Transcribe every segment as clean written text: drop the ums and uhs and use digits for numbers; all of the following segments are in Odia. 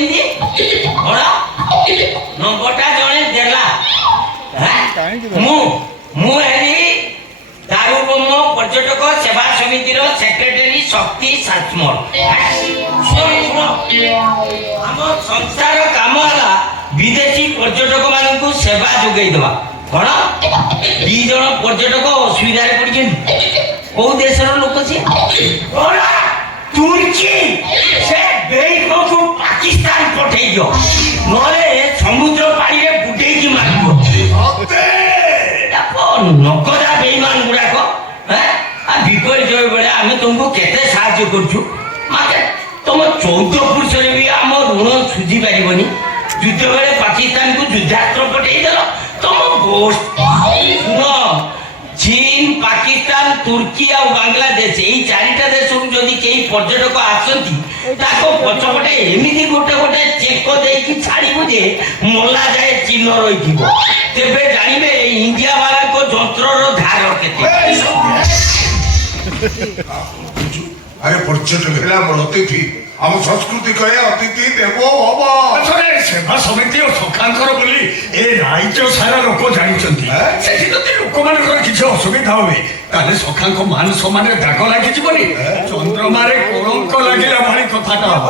କେମିତି କଣ ନମ୍ବରଟା ଜଣେ ଦେଲା ମୁଁ ହେଲି ଦାରୁବୋମ ପର୍ଯ୍ୟଟକ ସେବା ସମିତିର ସେକ୍ରେଟାରୀ ଶକ୍ତି ସାଚମଲ। ଆମ ସଂସ୍ଥାର କାମ ହେଲା ବିଦେଶୀ ପର୍ଯ୍ୟଟକ ମାନଙ୍କୁ ସେବା ଯୋଗାଇ ଦେବା। କଣ 2 ଜଣ ପର୍ଯ୍ୟଟକ ଅସୁବିଧାରେ ପଡିଛନ୍ତି। କୋଉ ଦେଶର ଲୋକ ସିଏ? ତୁର୍କୀ। ସେ ବେଇକକୁ ପାକିସ୍ତାନ ପଠେଇ ଦିଅ, ନହେଲେ ସମୁଦ୍ର ପାଣିରେ ବୁଡେଇକି ମାରିବ। ନକଦା ବେଇମାନ ଗୁଡାକ ବିପର୍ଯ୍ୟୟ ବେଳେ ଆମେ ତୁମକୁ କେତେ ସାହାଯ୍ୟ କରୁଛୁ। ତମ 14 ପୁରୁଷରେ ବି ଆମ ଋଣ ସୁଝି ପାରିବନି। ଯୁଦ୍ଧ ବେଳେ ପାକିସ୍ତାନକୁ ଯୁଦ୍ଧାସ୍ତ୍ର ପଠେଇଦେଲ। ତମ ଶୁଣ, ଚୀନ, ପାକିସ୍ତାନ, ତୁର୍କୀ ଆଉ ବାଂଲାଦେଶ, ଏଇ 4ଟା ଦେଶରୁ ଯଦି କେହି ପର୍ଯ୍ୟଟକ ଆସନ୍ତି ତାଙ୍କ ପଛପଟେ ଏମିତି ଗୋଟେ ଚେକ ଦେଇକି ଛାଡ଼ିବୁ ଯେ ମଲା ଯାଏ ଚିହ୍ନ ରହିଥିବ। ତେବେ ଜାଣିବେ ଇଣ୍ଡିଆ ବାଲାଙ୍କ ଯନ୍ତ୍ରର ଧାର କେତେ। আরে পর্যটক হলে আমার অতিথি, আমার সংস্কৃতি কয়ে অতিথি দেব হব। সেবা সমিতি ও সখাঙ্কর বলি এ রাজ্য সারা লোক জানিଛନ୍ତି। সেଠି ଯଦି ଲୋକମାନଙ୍କର କିଛି ଅସୁବିଧା ହୁଏ ତାହେଲେ ସଖାଙ୍କ ମାନ ସମ୍ମାନରେ ଦାଗ ଲାଗିଯିବନି। ଚନ୍ଦ୍ରମାରେ କଳଙ୍କ ଲାଗିଲା ଭଳି କଥାଟା ହବ।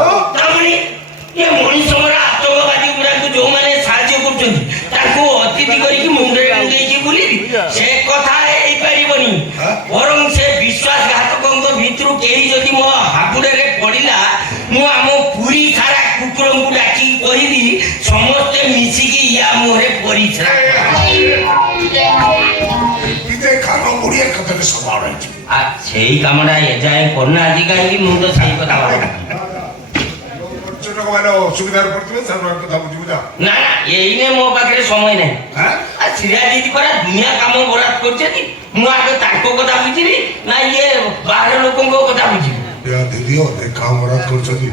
ଏ ମଣିଷର ଆତଙ୍କବାଦୀ ଗୁଡାକୁ ଯୋଉମାନେ ସାହାଯ୍ୟ କରୁଛନ୍ତି ତାଙ୍କୁ ଅତିଥି କରିକି ମୁଣ୍ଡରେ ମୁଣ୍ଡେଇକି ବୁଲିବି, ସେ କଥା ହେଇପାରିବନି। ବରଂ ସେ ବିଶ୍ୱାସଘାତକଙ୍କ ଭିତରୁ କେହି ଯଦି ମୋ ହାବୁଡରେ ପଡିଲା, ମୁଁ ଆମ ପୁରୀ ସାରା କୁକୁରଙ୍କୁ ଡାକିକି କହିବି ସମସ୍ତେ ମିଶିକି ୟା ମୁହଁରେ ପରିସ୍ରା। ସେଇ କାମଟା ଏଯାଏ କରୁନାହାନ୍ତି କାହିଁକି? ମୁଁ ତ ସେଇ କଥା পর্যটক মানে অসুবিধার পড়বে তার কথা বুঝিব না। না এইনে ମୋ ପାଖରେ ସମୟ ନାହିଁ। ସିରାଜିତ ପରା ଦୁନିଆ କାମ ବରାଦ କରୁଛନ୍ତି। ମୁଁ ଆগে ତାଙ୍କ କଥା ବୁଝିବି ନା ଇଏ ବାହାର ଲୋକଙ୍କ କଥା ବୁଝିବି? ଦିଦି ଅନେକ କାମ ବରାଦ କରୁଛନ୍ତି।